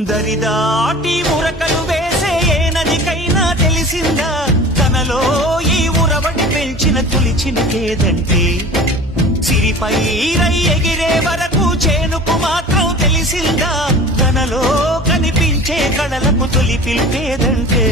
దరిదాటి ఉరకలు వేసే ఏ నదికైనా తెలిసిందా తనలో ఈ ఉరవడి పెంచిన తొలి చినుకేదంటే సిరిపై రై ఎగిరే వరకు చేనుకు మాత్రం తెలిసిందా తనలో కనిపించే కళలకు తొలి పిలిపేదంటే